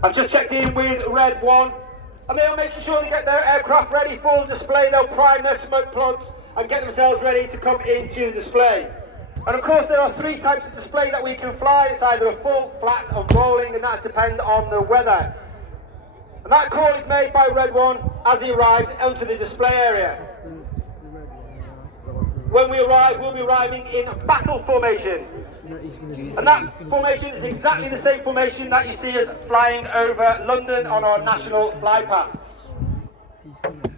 I've just checked in with Red 1, and they are making sure they get their aircraft ready for display. They'll prime their smoke plugs and get themselves ready to come into the display. And of course there are three types of display that we can fly. It's either a full, flat or rolling, and that depends on the weather. And that call is made by Red 1 as he arrives onto the display area. When we arrive, we'll be arriving in battle formation. And that formation is exactly the same formation that you see us flying over London on our national flypath.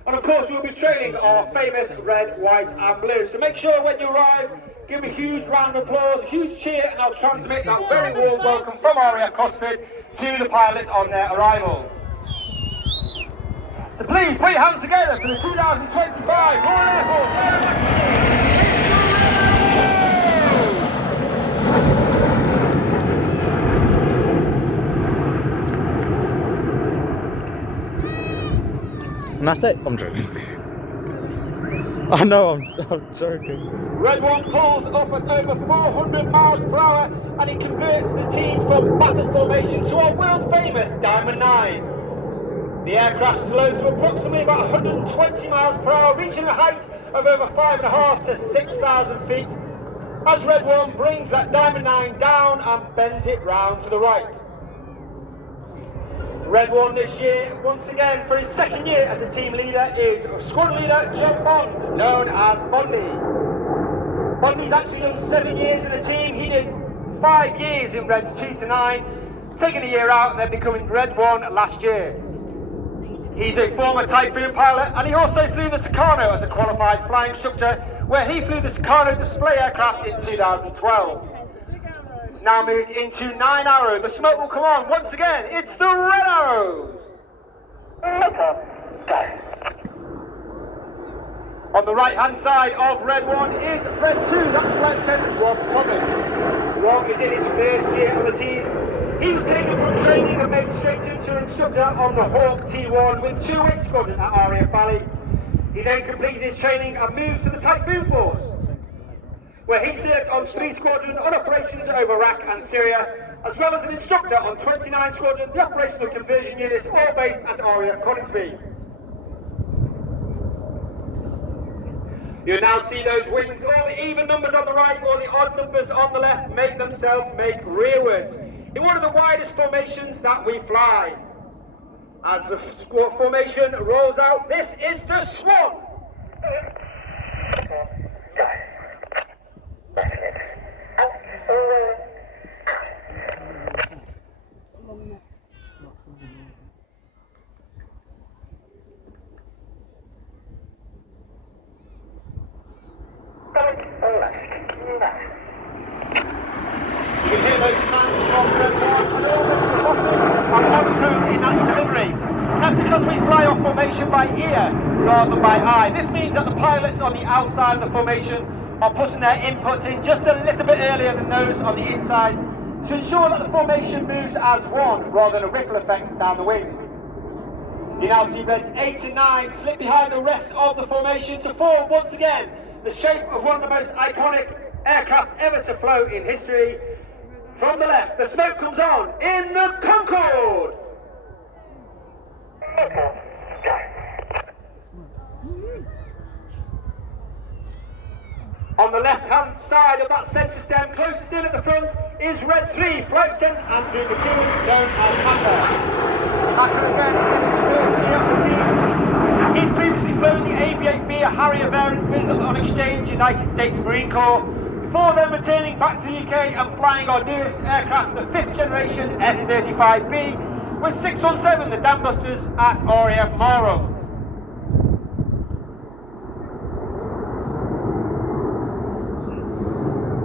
And of course we'll be training our famous red, white and blue. So make sure when you arrive, give a huge round of applause, a huge cheer, and I'll transmit that very warm welcome from RAF Cosford to the pilots on their arrival. So please put your hands together for the 2025 Royal Air Force. And that's it. I'm joking. I know, I'm joking. Red 1 pulls up at over 400 miles per hour and he converts the team from battle formation to our world famous Diamond 9. The aircraft slows to approximately about 120 miles per hour, reaching a height of over 5,500 to 6,000 feet, as Red 1 brings that Diamond 9 down and bends it round to the right. Red 1 this year, once again for his second year as a team leader, is squadron leader John Bond, known as Bondy. Bondy's actually done 7 years in the team. He did 5 years in Reds 2 to 9, taking a year out and then becoming Red 1 last year. He's a former Typhoon pilot, and he also flew the Tucano as a qualified flying instructor, where he flew the Tucano display aircraft in 2012. Now moved into 9 Arrow. The smoke will come on once again. It's the Red Arrows. On the right hand side of Red 1 is Red 2. That's Flight Lieutenant Rob Thomas. Rob is in his first year on the team. He was taken from training and made straight into an instructor on the Hawk T1 with 2 Wing Squadron at RAF Valley. He then completed his training and moved to the Typhoon Force, where he served on 3 squadrons on operations over Iraq and Syria, as well as an instructor on 29 squadrons, the operational conversion units, all based at RAF Coningsby. You now see those wings, all the even numbers on the right, all the odd numbers on the left, make themselves make rearwards in one of the widest formations that we fly. As the squad formation rolls out, this is the Swan. You can hear those commands from Red 1 and all the way to the bottom are monotone in that delivery. And that's because we fly off formation by ear rather than by eye. This means that the pilots on the outside of the formation are putting their inputs in just a little bit earlier than those on the inside to ensure that the formation moves as one rather than a ripple effect down the wing. You now see Reds 8 and 9 slip behind the rest of the formation to form once again the shape of one of the most iconic aircraft ever to flow in history. From the left, the smoke comes on in the Concorde. On the left-hand side of that centre stem, closest in at the front, is Red 3, Flight Lieutenant Andrew McKeown, known as Macker. Macker again is in his first year of the team. He's previously flown the Aviate-B, a Harrier variant with on exchange United States Marine Corps, before then returning back to the UK and flying our newest aircraft, the 5th generation F-35B, with 617, the Dam Busters at RAF Marlow.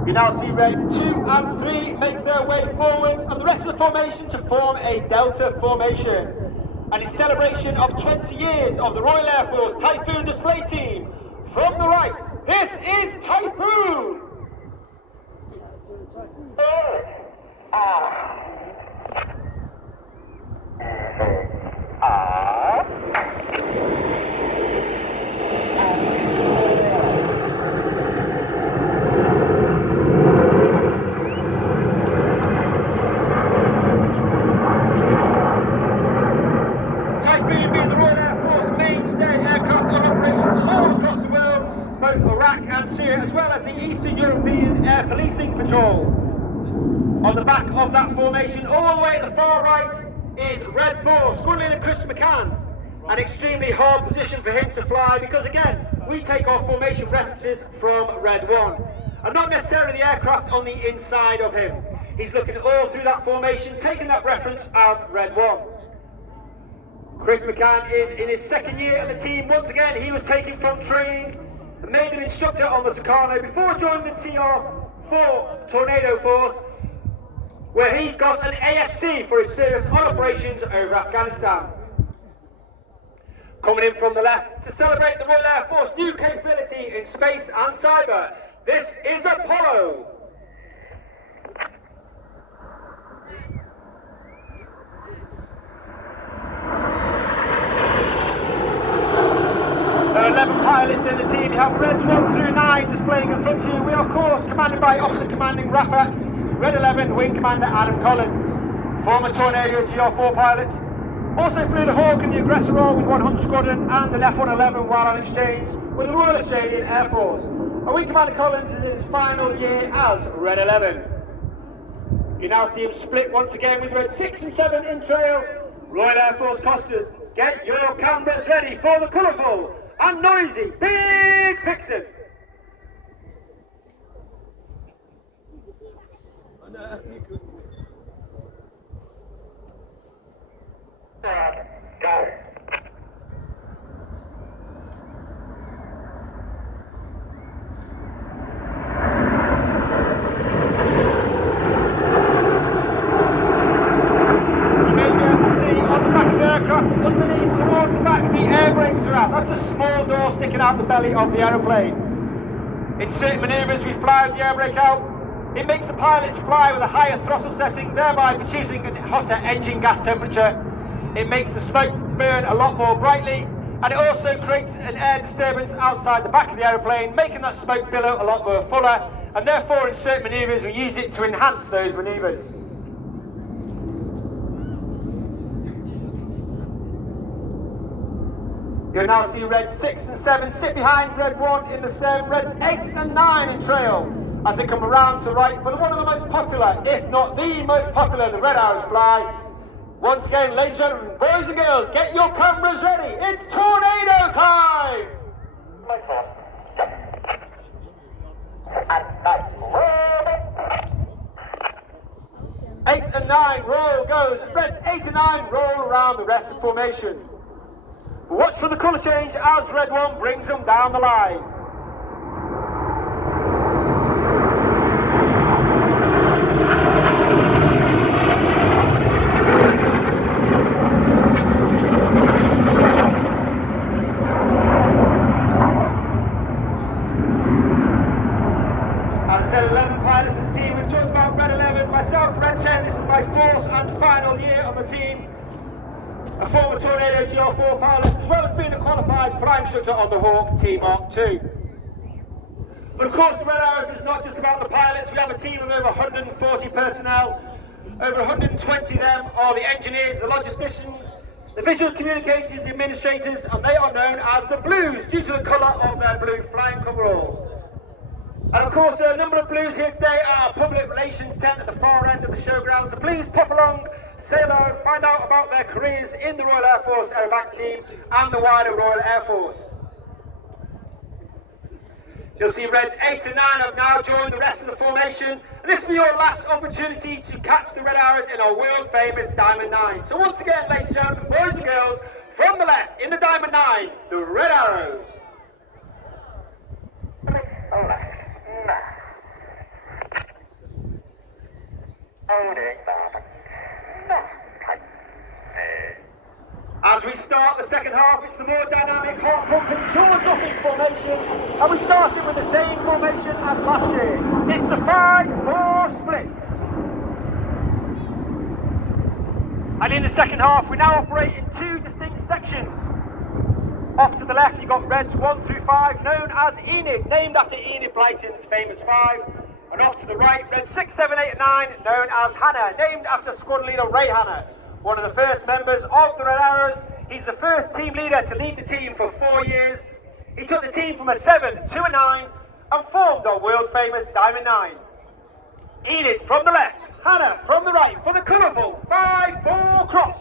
You now see Reds 2 and 3 make their way forwards and the rest of the formation to form a Delta formation. And in celebration of 20 years of the Royal Air Force Typhoon display team, from the right, this is Typhoon! On the back of that formation, all the way at the far right, is Red 4, Squad Leader Chris McCann. An extremely hard position for him to fly because, again, we take our formation references from Red 1. And not necessarily the aircraft on the inside of him. He's looking all through that formation, taking that reference as Red 1. Chris McCann is in his second year at the team. Once again, he was taken from training and made an instructor on the Tucano before joining the TR4 Tornado Force, where he got an AFC for his service on operations over Afghanistan. Coming in from the left to celebrate the Royal Air Force new capability in space and cyber, this is Apollo. There are 11 pilots in the team. You have Reds 1 through 9 displaying in front of you. We are, of course, commanded by Officer Commanding RAF Red 11 Wing Commander Adam Collins, former Tornado GR4 pilot. Also flew the Hawk in the aggressor role with 100 Squadron and an F-111 while on exchange with the Royal Australian Air Force. And Wing Commander Collins is in his final year as Red 11. You now see him split once again with Red 6 and 7 in trail. Royal Air Force Cosford, get your cameras ready for the colourful and noisy Big Vixen. Go. Underneath, towards the back, the air brakes are out. That's a small door sticking out the belly of the aeroplane. In certain manoeuvres, we fly with the air brake out. It makes the pilots fly with a higher throttle setting, thereby producing a hotter engine gas temperature. It makes the smoke burn a lot more brightly, and it also creates an air disturbance outside the back of the aeroplane, making that smoke billow a lot more fuller, and therefore in certain manoeuvres we use it to enhance those manoeuvres. You'll now see Reds 6 and 7 sit behind Red 1 in the stem, Reds 8 and 9 in trail as they come around to the right for one of the most popular, if not the most popular, the Red Arrows fly. Once again, ladies and gentlemen, boys and girls, get your cameras ready. It's tornado time! 8 and 9, roll goes. Reds 8 and 9 roll around the rest of the formation. Watch for the colour change as Red 1 brings them down the line. As I said, 11 pilots in the team. We've talked about Red 11, myself, Red 10. This is my fourth and final year on the team. A former Tornado GR4 pilot, as well as being a qualified flying instructor on the Hawk T Mark II. But of course, the Red Arrows is not just about the pilots. We have a team of over 140 personnel. Over 120 of them are the engineers, the logisticians, the visual communicators, the administrators, and they are known as the Blues due to the colour of their blue flying coveralls. And of course, there are a number of Blues here today at our public relations tent at the far end of the showground. So please pop along, say hello, find out about their careers in the Royal Air Force Aerobatic team and the wider Royal Air Force. You'll see Reds 8 and 9 have now joined the rest of the formation, and this will be your last opportunity to catch the Red Arrows in our world famous Diamond 9. So once again, ladies and gentlemen, boys and girls, from the left in the Diamond 9, the Red Arrows. As we start the second half, it's the more dynamic, heart-pumping, jaw-dropping formation, and we started with the same formation as last year. It's the 5-4 split. And in the second half, we now operate in two distinct sections. Off to the left, you've got Reds 1 through 5, known as Enid, named after Enid Blyton's famous 5. And off to the right, Reds 6, 7, 8 and 9, known as Hannah, named after Squad Leader Ray Hannah, one of the first members of the Red Arrows. He's the first team leader to lead the team for 4 years. He took the team from a 7 to a 9 and formed our world famous Diamond 9. Enid from the left, Hannah from the right for the colourful 5-4 cross.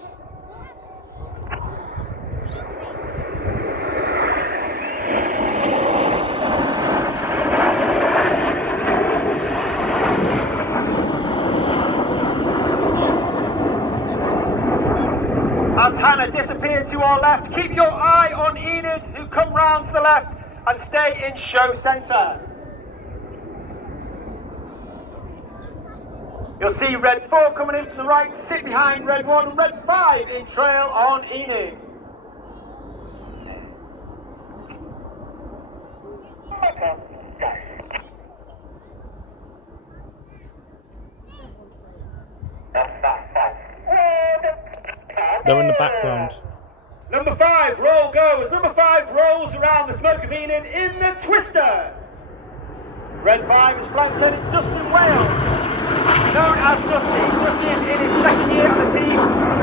As Hannah disappeared to our left, keep your eye on Enid, who come round to the left and stay in show centre. You'll see red 4 coming in from the right, sit behind red 1, and red 5 in trail on Enid. They're in the background. Number 5, roll goes. Number 5 rolls around the smoke of Enid in the twister. Red 5 is flanked in Dustin Wales, known as Dusty. Dusty is in his second year on the team,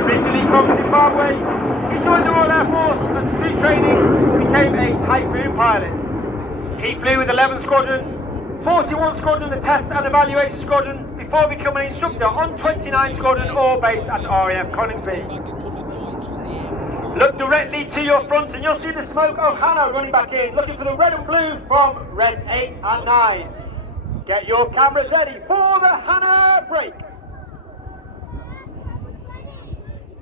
originally from Zimbabwe. He joined the Royal Air Force and through training became a Typhoon pilot. He flew with 11 Squadron, 41 Squadron, the Test and Evaluation Squadron, before becoming an instructor on 29 Squadron, all based at RAF Coningsby. Look directly to your front and you'll see the smoke of Hannah running back in, looking for the red and blue from red 8 and 9. Get your cameras ready for the Hannah break.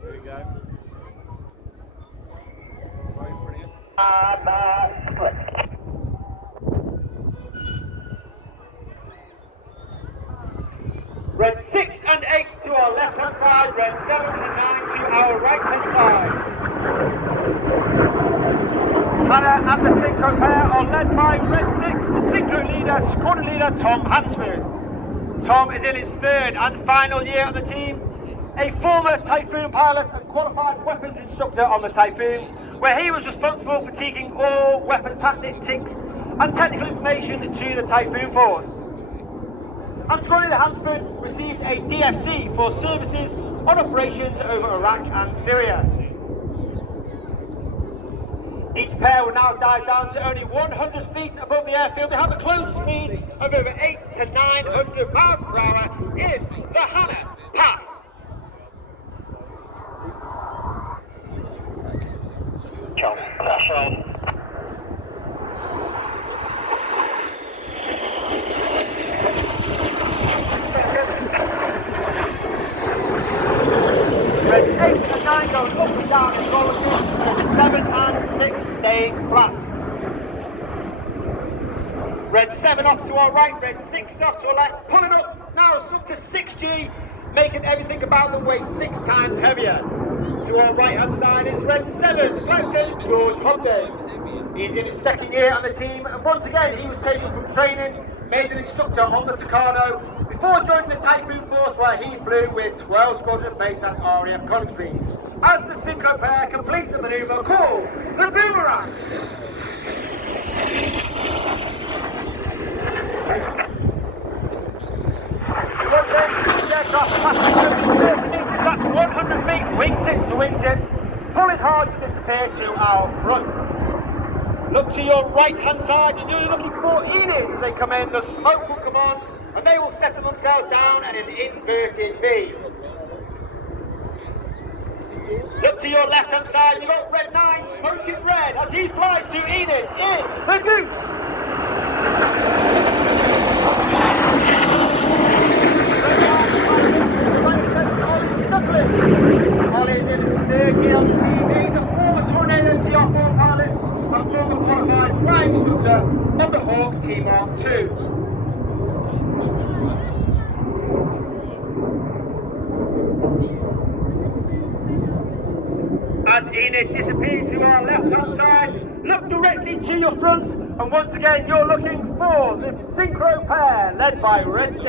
There you go. Red 6 and 8 to our left hand side, red 7 and 9 to our right hand side. Hannah and the synchro pair are led by red 6, the synchro leader, squadron leader Tom Hansford. Tom is in his third and final year on the team, a former Typhoon pilot and qualified weapons instructor on the Typhoon, where he was responsible for taking all weapon tactics and technical information to the Typhoon force. And Squadron Leader Hansford received a DFC for services on operations over Iraq and Syria. Each pair will now dive down to only 100 feet above the airfield. They have a closing speed of over 8 to 900 miles per hour in the Hannah Pass. Red 8 and 9 going up and down in roller coasters, with 7 and 6 staying flat. Red 7 off to our right, red 6 off to our left, pulling up, now it's up to 6G, making everything about the weight 6 times heavier. To our right hand side is red 7, Lieutenant George Hobden. He's in his second year on the team, and once again he was taken from training, made an instructor on the Tucano, before joining the Typhoon force where he flew with 12 Squadron based at RAF Coningsby. As the synchro pair complete the manoeuvre called the Boomerang. Once again, each aircraft passing over 30 metres, that's 100 feet wingtip to wingtip, pulling hard to disappear to our front. Look to your right hand side and you're looking for Enid as they come in, the smoke will come on and they will settle themselves down at an inverted V. Look to your left hand side, you've got red 9 smoking red as he flies to Enid in the Goose. Ollie's in his third year on the team. He's a former Tornado TR4 pilot and former qualified flying instructor on the Hawk T-Mark 2. As Enid disappears to our left hand side, look directly to your front and once again you're looking for the synchro pair led by red 6.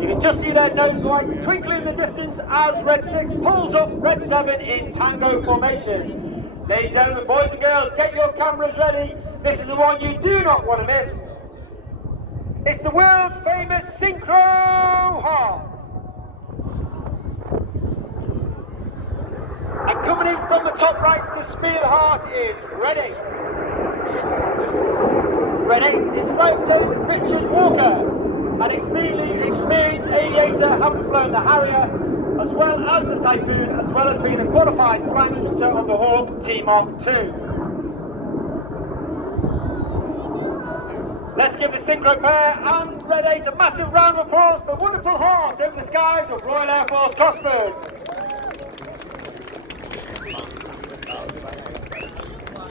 You can just see their nose lights twinkling in the distance as red 6 pulls up red 7 in tango formation. Ladies and gentlemen, boys and girls, get your cameras ready. This is the one you do not want to miss. It's the world famous Synchro Heart. And coming in from the top right to spear the heart is ready. Red 8 is Flight Lieutenant Richard Walker. An experienced aviator, having flown the Harrier, as well as the Typhoon, as well as being a qualified flight instructor on the Hawk T-Mark 2. Let's give the Synchro pair and Red 8 a massive round of applause for wonderful heart over the skies of Royal Air Force Cosford.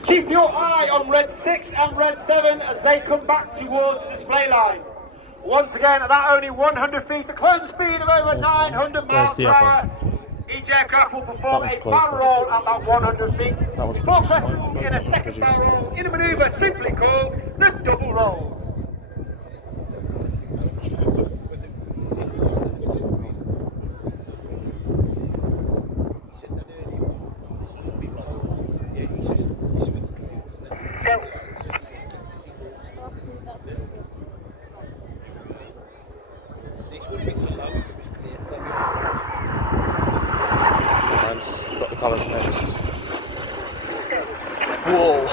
Keep your eye on Red 6 and Red 7 as they come back towards the display line. Once again, at that only 100 feet, a clone speed of over 900 miles per hour. Each aircraft will perform a barrel roll at that 100 feet. Before cresting in a second barrel roll in a manoeuvre simply called the double roll. Got the colours mixed. Whoa!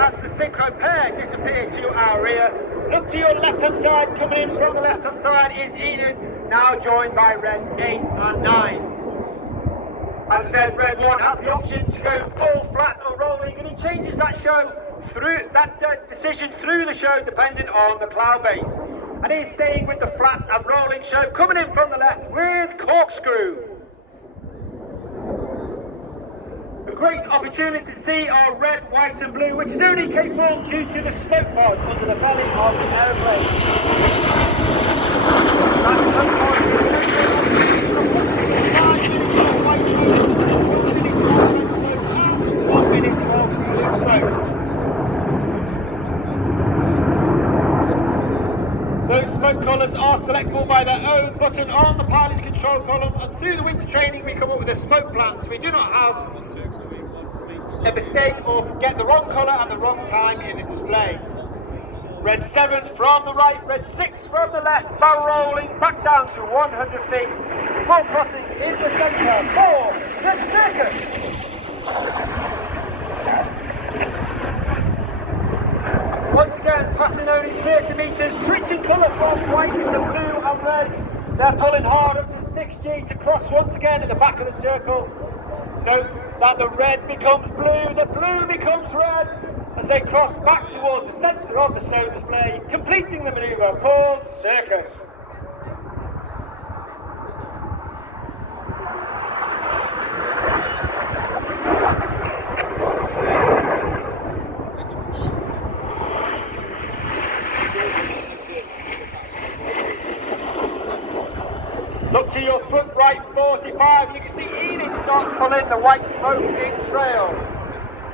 As the Synchro pair disappear to our rear, look to your left-hand side. Coming in from the left-hand side is Enid, now joined by Red 8 and 9. As I said, Red 1 has the option to go full, flat or rolling, and he changes that decision through the show depending on the cloud base. And he's staying with the flat and rolling show, coming in from the left with corkscrew. A great opportunity to see our red, white and blue, which is only capable due to the smoke pod under the belly of the aeroplane. That smoke pod is capable of 5 minutes of white smoke, 1 minute of red smoke and 1 minute of blue smoke. Those smoke colours are selectable by their own button on the pilot's control column, and through the winter training we come up with a smoke plan so we do not have a mistake or get the wrong colour and the wrong time in the display. Red 7 from the right, Red 6 from the left, barrel rolling back down to 100 feet, full crossing in the centre for the circus. Once again, passing only 30 metres, switching colour from white into blue and red. They're pulling hard up to 6G to cross once again at the back of the circle. Note that the red becomes blue, the blue becomes red as they cross back towards the centre of the show display, completing the manoeuvre called circus. Look to your front right 45, you can see Enid starts pulling the white smoke in trail.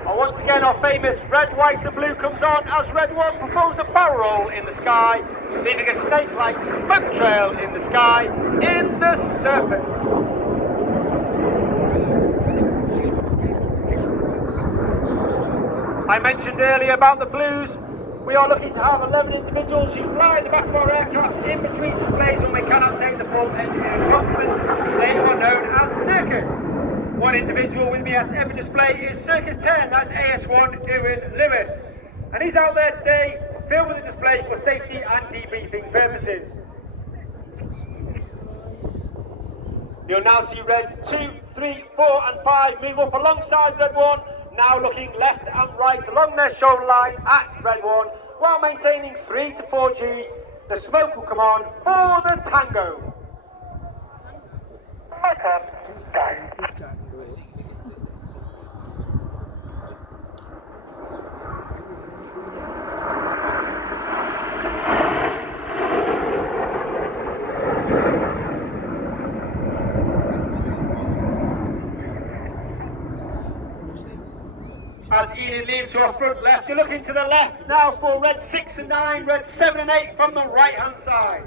And once again our famous red, white and blue comes on as Red 1 performs a barrel roll in the sky, leaving a snake-like smoke trail in the sky in the serpent. I mentioned earlier about the blues. We are looking to have 11 individuals who fly the back of our aircraft in between displays when we cannot take the full engineering complement. They are known as circus. One individual with me at every display is Circus 10, that's AS1 Ewan Lewis. And he's out there today filming the display for safety and debriefing purposes. You'll now see Reds 2, 3, 4 and 5 move up alongside Red 1, now looking left and right along their shoulder line at Red 1, while maintaining 3 to 4G. The smoke will come on for the tango. As Enid leaves to our front left, you're looking to the left now for Red 6 and 9, Red 7 and 8 from the right hand side.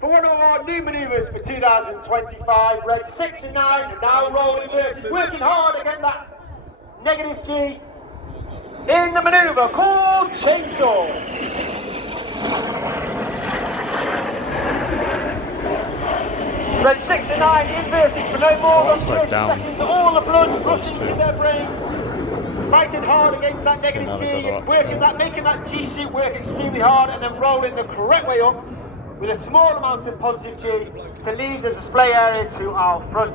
For one of our new manoeuvres for 2025, Red 6 and 9 now rolling inverted, working hard against that negative G in the manoeuvre called Chainsaw. Red 6 and 9 inverted for no more than upside 30 down. seconds. All the blood Those rushing two. to their brains. Fighting hard against that negative Now they G, got up. working that, making that G suit work extremely hard, and then rolling the correct way up with a small amount of positive G to leave the display area to our front.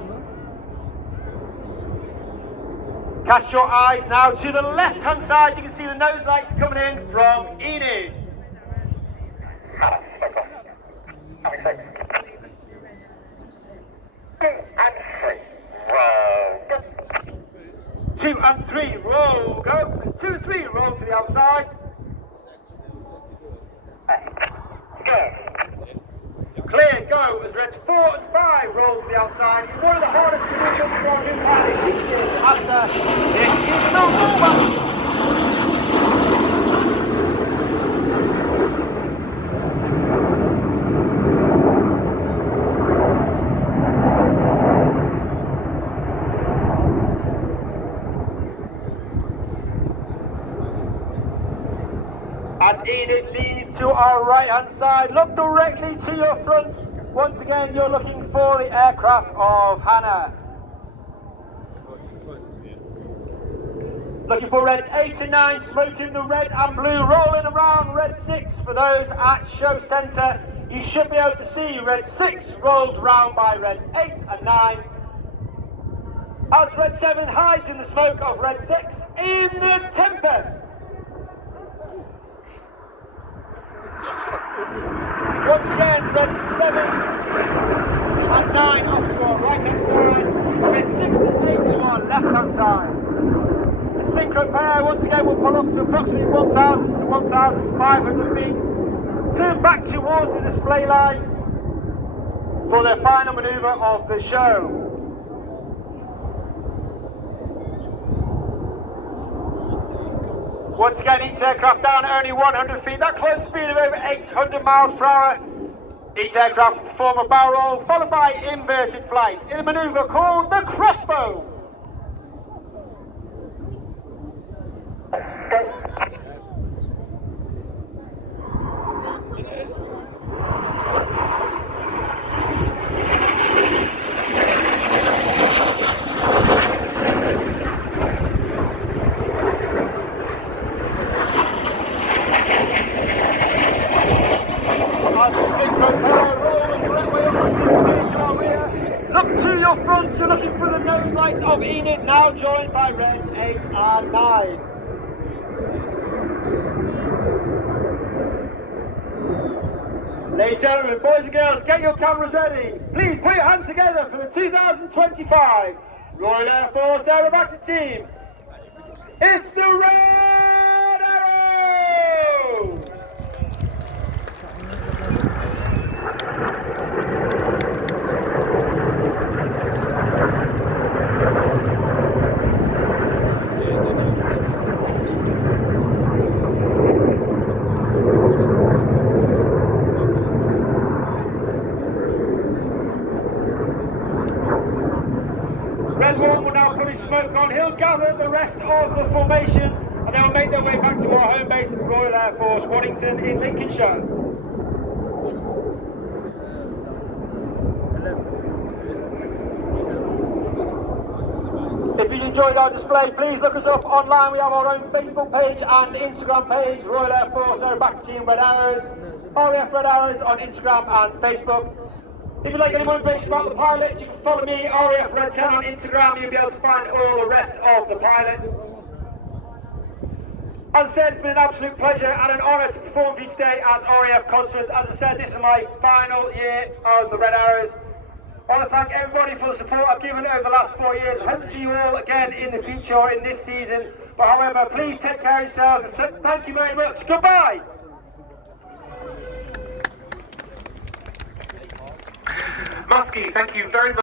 Cast your eyes now to the left-hand side. You can see the nose lights coming in from Enid. 2 and 3, roll, go. It's 2 and 3, roll to the outside. Clear, go, as Reds 4 and 5 roll to the outside. It's one of the hardest maneuvers for our new pilot teachers after this is the rollback. As Enid leads to our right hand side, look directly to your front. Once again, you're looking for the aircraft of Hannah. Looking for Reds 8 and 9, smoking the red and blue, rolling around Red 6 for those at show centre. You should be able to see Red 6 rolled round by Reds 8 and 9. As Red 7 hides in the smoke of Red 6 in the Tempest. Once again, Red 7 and 9 off to our right hand side, Red 6 and 8 to our left hand side. The synchro pair once again will pull up to approximately 1,000 to 1,500 feet. Turn back towards the display line for their final manoeuvre of the show. Once again, each aircraft down at only 100 feet. That close speed of over 800 miles per hour. Each aircraft will perform a barrel roll followed by inverted flight in a manoeuvre called the crossbow. Look to your front, you're looking for the nose lights of Enid, now joined by Red 8 and 9. Ladies and gentlemen, boys and girls, get your cameras ready. Please put your hands together for the 2025 Royal Air Force Aerobatic Team. It's the Red Arrows! Red 1 will now put his smoke on. He'll gather the rest of the formation and they'll make their way back to our home base at the Royal Air Force, Waddington in Lincolnshire. If you enjoyed our display, please look us up online. We have our own Facebook page and Instagram page, Royal Air Force Aerobatic Team Red Arrows, RAF Red Arrows on Instagram and Facebook. If you'd like any more information about the pilot, you can follow me, RAF Red 10 on Instagram. You'll be able to find all the rest of the pilot. As I said, it's been an absolute pleasure and an honour to perform for you today as RAF Cosford. As I said, this is my final year of the Red Arrows. I want to thank everybody for the support I've given over the last 4 years. I hope to see you all again in the future or in this season. But however, please take care of yourselves and thank you very much. Goodbye! Muskie, thank you very much.